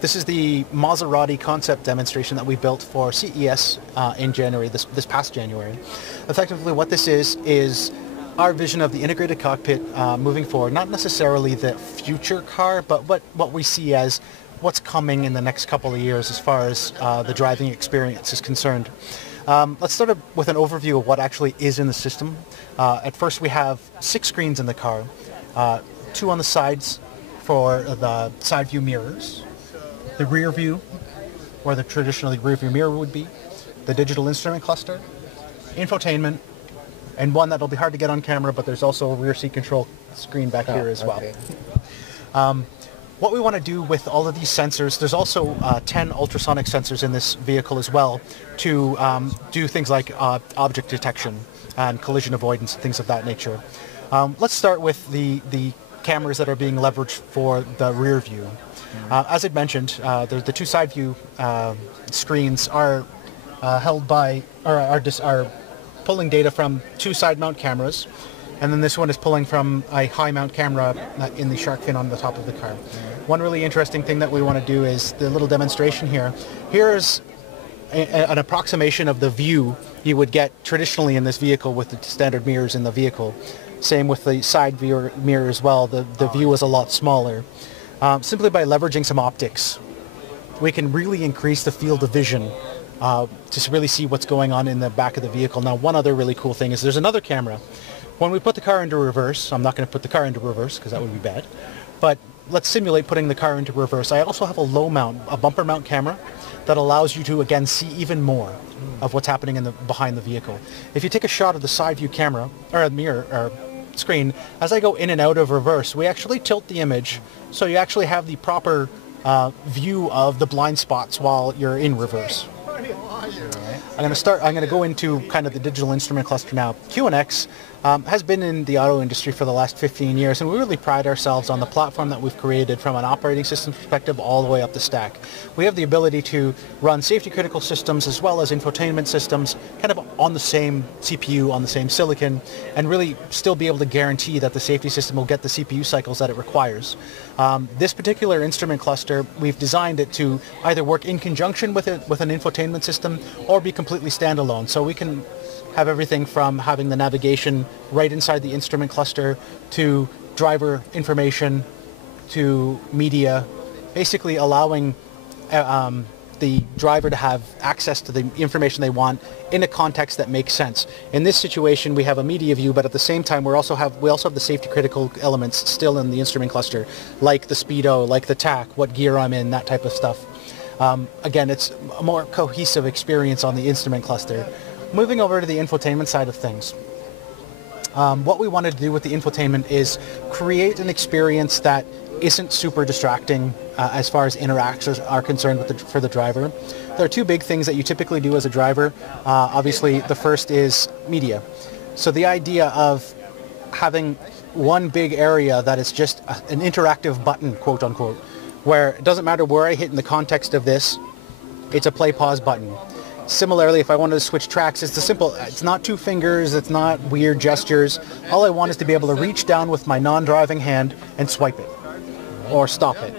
This is the Maserati concept demonstration that we built for CES in January, this past January. Effectively what this is our vision of the integrated cockpit moving forward, not necessarily the future car, but what we see as what's coming in the next couple of years as far as the driving experience is concerned. Let's start with an overview of what actually is in the system. At first we have 6 screens in the car, 2 on the sides for the side view mirrors, the rear view, where the traditionally rear view mirror would be, the digital instrument cluster, infotainment, and one that'll be hard to get on camera, but there's also a rear seat control screen back here as well. Okay. What we want to do with all of these sensors, there's also 10 ultrasonic sensors in this vehicle as well to do things like object detection and collision avoidance, things of that nature. Let's start with the cameras that are being leveraged for the rear view. As I mentioned, the 2 side view screens are held by, or are pulling data from 2 side mount cameras, and then this one is pulling from a high mount camera in the shark fin on the top of the car. One really interesting thing that we want to do is the little demonstration here. Here's an approximation of the view you would get traditionally in this vehicle with the standard mirrors in the vehicle. Same with the side view mirror as well. The view is a lot smaller. Simply by leveraging some optics, we can really increase the field of vision to really see what's going on in the back of the vehicle. Now, one other really cool thing is there's another camera. When we put the car into reverse, I'm not going to put the car into reverse because that would be bad, but let's simulate putting the car into reverse. I also have a low mount, a bumper mount camera that allows you to, again, see even more of what's happening behind the vehicle. If you take a shot of the side view camera, or a mirror, or screen, as I go in and out of reverse, we actually tilt the image so you actually have the proper view of the blind spots while you're in reverse. I'm going to go into kind of the digital instrument cluster now. QNX has been in the auto industry for the last 15 years, and we really pride ourselves on the platform that we've created from an operating system perspective all the way up the stack. We have the ability to run safety critical systems as well as infotainment systems kind of on the same CPU, on the same silicon, and really still be able to guarantee that the safety system will get the CPU cycles that it requires. This particular instrument cluster, we've designed it to either work in conjunction with an infotainment system or be completely standalone. So we can have everything from having the navigation right inside the instrument cluster to driver information to media, basically allowing the driver to have access to the information they want in a context that makes sense. In this situation, we have a media view, but at the same time, we also have the safety critical elements still in the instrument cluster, like the speedo, like the tach, what gear I'm in, that type of stuff. Again, it's a more cohesive experience on the instrument cluster. Moving over to the infotainment side of things. What we wanted to do with the infotainment is create an experience that isn't super distracting as far as interactions are concerned for the driver. There are 2 big things that you typically do as a driver. Obviously, the first is media. So the idea of having one big area that is just an interactive button, quote unquote, where it doesn't matter where I hit in the context of this, it's a play pause button. Similarly, if I wanted to switch tracks, it's not 2 fingers, it's not weird gestures. All I want is to be able to reach down with my non-driving hand and swipe it or stop it.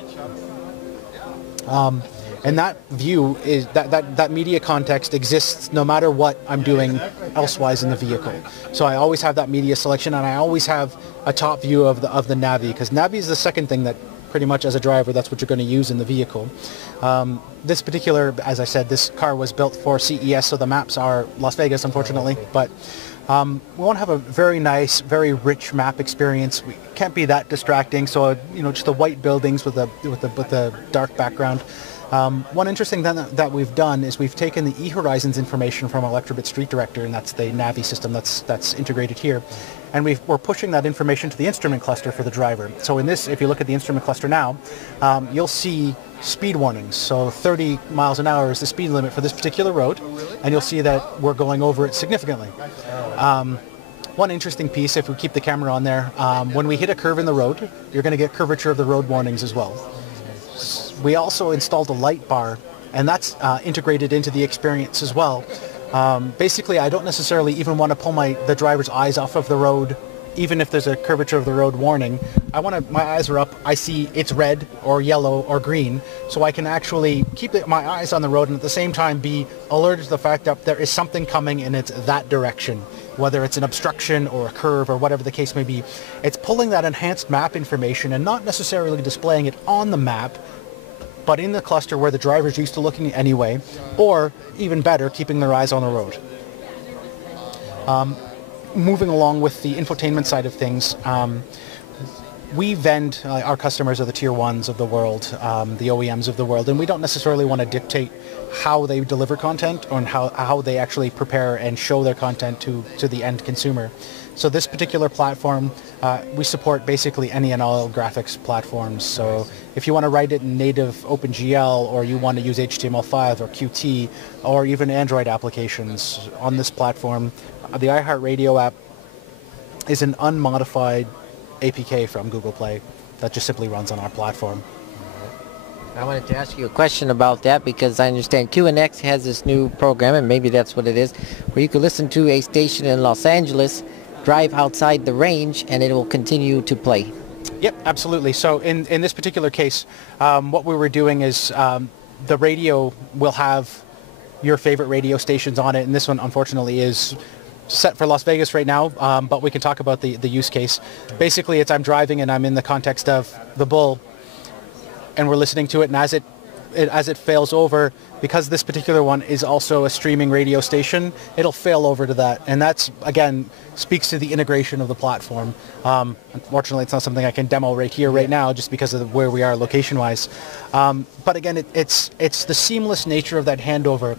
And that view is that media context exists no matter what I'm doing elsewise in the vehicle. So I always have that media selection, and I always have a top view of the Navi, because Navi is the second thing that pretty much as a driver, that's what you're going to use in the vehicle. This particular, as I said, this car was built for CES, so the maps are Las Vegas, unfortunately, but we want to have a very nice, very rich map experience. We can't be that distracting, so just the white buildings with the dark background. One interesting thing that we've done is we've taken the eHorizons information from Electrobit Street Director, and that's the Navi system that's integrated here, and we're pushing that information to the instrument cluster for the driver. So in this, if you look at the instrument cluster now, you'll see speed warnings. So 30 miles an hour is the speed limit for this particular road, and you'll see that we're going over it significantly. One interesting piece, if we keep the camera on there, when we hit a curve in the road, you're going to get curvature of the road warnings as well. We also installed a light bar, and that's integrated into the experience as well. Basically, I don't necessarily even want to pull the driver's eyes off of the road even if there's a curvature of the road warning, my eyes are up, I see it's red or yellow or green, so I can actually keep my eyes on the road and at the same time be alerted to the fact that there is something coming and it's that direction, whether it's an obstruction or a curve or whatever the case may be. It's pulling that enhanced map information and not necessarily displaying it on the map, but in the cluster where the driver's used to looking anyway, or even better, keeping their eyes on the road. Moving along with the infotainment side of things, we vend, our customers are the tier ones of the world, the OEMs of the world, and we don't necessarily want to dictate how they deliver content or how they actually prepare and show their content to the end consumer. So this particular platform, we support basically any and all graphics platforms. So if you want to write it in native OpenGL, or you want to use HTML5 or Qt, or even Android applications on this platform, the iHeartRadio app is an unmodified APK from Google Play that just simply runs on our platform. I wanted to ask you a question about that, because I understand QNX has this new program, and maybe that's what it is, where you can listen to a station in Los Angeles, drive outside the range, and it will continue to play. Yep, absolutely. So in this particular case, what we were doing is the radio will have your favorite radio stations on it, and this one unfortunately is set for Las Vegas right now, but we can talk about the use case. Basically, it's I'm driving and I'm in the context of the bull, and we're listening to it, and as it fails over, because this particular one is also a streaming radio station, it'll fail over to that, and that's, again, speaks to the integration of the platform. Unfortunately, it's not something I can demo right here, right now, just because of where we are location-wise. But again, it's the seamless nature of that handover.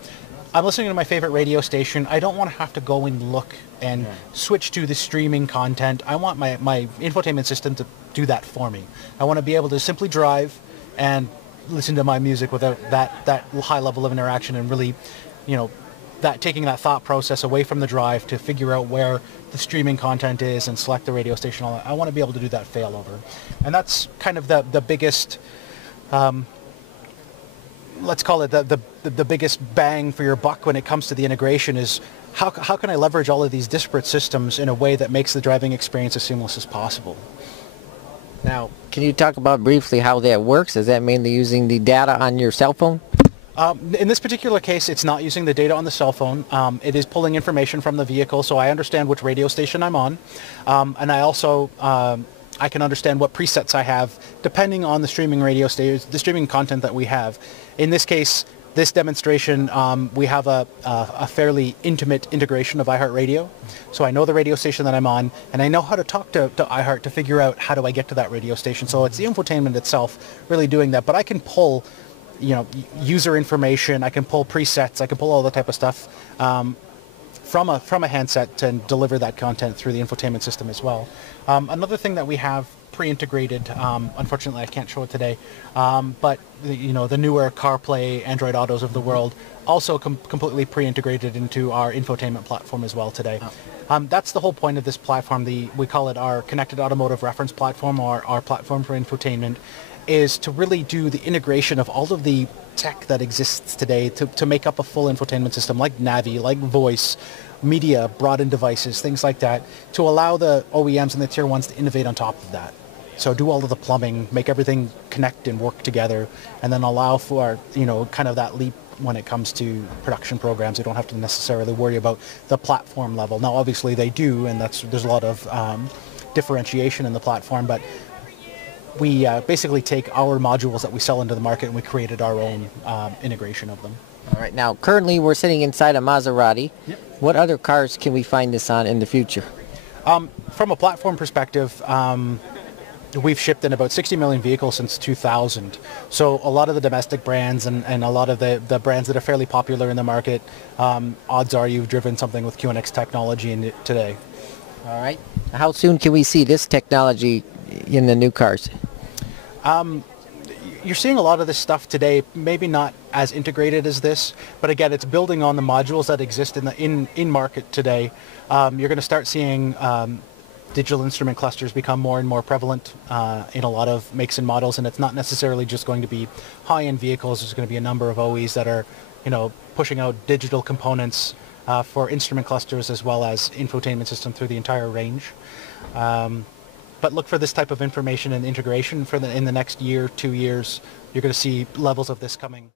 I'm listening to my favorite radio station. I don't want to have to go and look and switch to the streaming content. I want my infotainment system to do that for me. I want to be able to simply drive and listen to my music without that high level of interaction, and really, taking that thought process away from the drive to figure out where the streaming content is and select the radio station. All that. I want to be able to do that failover. And that's kind of the biggest, let's call it the biggest bang for your buck when it comes to the integration, is how can I leverage all of these disparate systems in a way that makes the driving experience as seamless as possible. Now, can you talk about briefly how that works? Is that mainly using the data on your cell phone? In this particular case, it's not using the data on the cell phone. It is pulling information from the vehicle, so I understand which radio station I'm on, and I also I can understand what presets I have depending on the streaming radio station, the streaming content that we have. In this case, this demonstration, we have a fairly intimate integration of iHeartRadio. So I know the radio station that I'm on, and I know how to talk to iHeart to figure out how do I get to that radio station. So it's the infotainment itself really doing that. But I can pull, user information, I can pull presets, I can pull all that type of stuff from a handset and deliver that content through the infotainment system as well. Another thing that we have pre-integrated, unfortunately I can't show it today, but the newer CarPlay, Android Autos of the world also completely pre-integrated into our infotainment platform as well today. That's the whole point of this platform. We call it our Connected Automotive Reference Platform, or our platform for infotainment, is to really do the integration of all of the tech that exists today to make up a full infotainment system, like Navi, like voice, media, brought-in devices, things like that, to allow the OEMs and the tier ones to innovate on top of that. So do all of the plumbing, make everything connect and work together, and then allow for, kind of that leap when it comes to production programs. They don't have to necessarily worry about the platform level. Now, obviously they do, and there's a lot of differentiation in the platform, but we basically take our modules that we sell into the market, and we created our own integration of them. All right. Now, currently we're sitting inside a Maserati. Yep. What other cars can we find this on in the future? From a platform perspective, we've shipped in about 60 million vehicles since 2000. So a lot of the domestic brands and a lot of the brands that are fairly popular in the market, odds are you've driven something with QNX technology in it today. All right. How soon can we see this technology in the new cars? You're seeing a lot of this stuff today, maybe not as integrated as this, but again, it's building on the modules that exist in market today. You're going to start seeing digital instrument clusters become more and more prevalent in a lot of makes and models, and it's not necessarily just going to be high-end vehicles. There's going to be a number of OEs that are, pushing out digital components for instrument clusters as well as infotainment system through the entire range. But look for this type of information and integration in the next year, 2 years. You're going to see levels of this coming.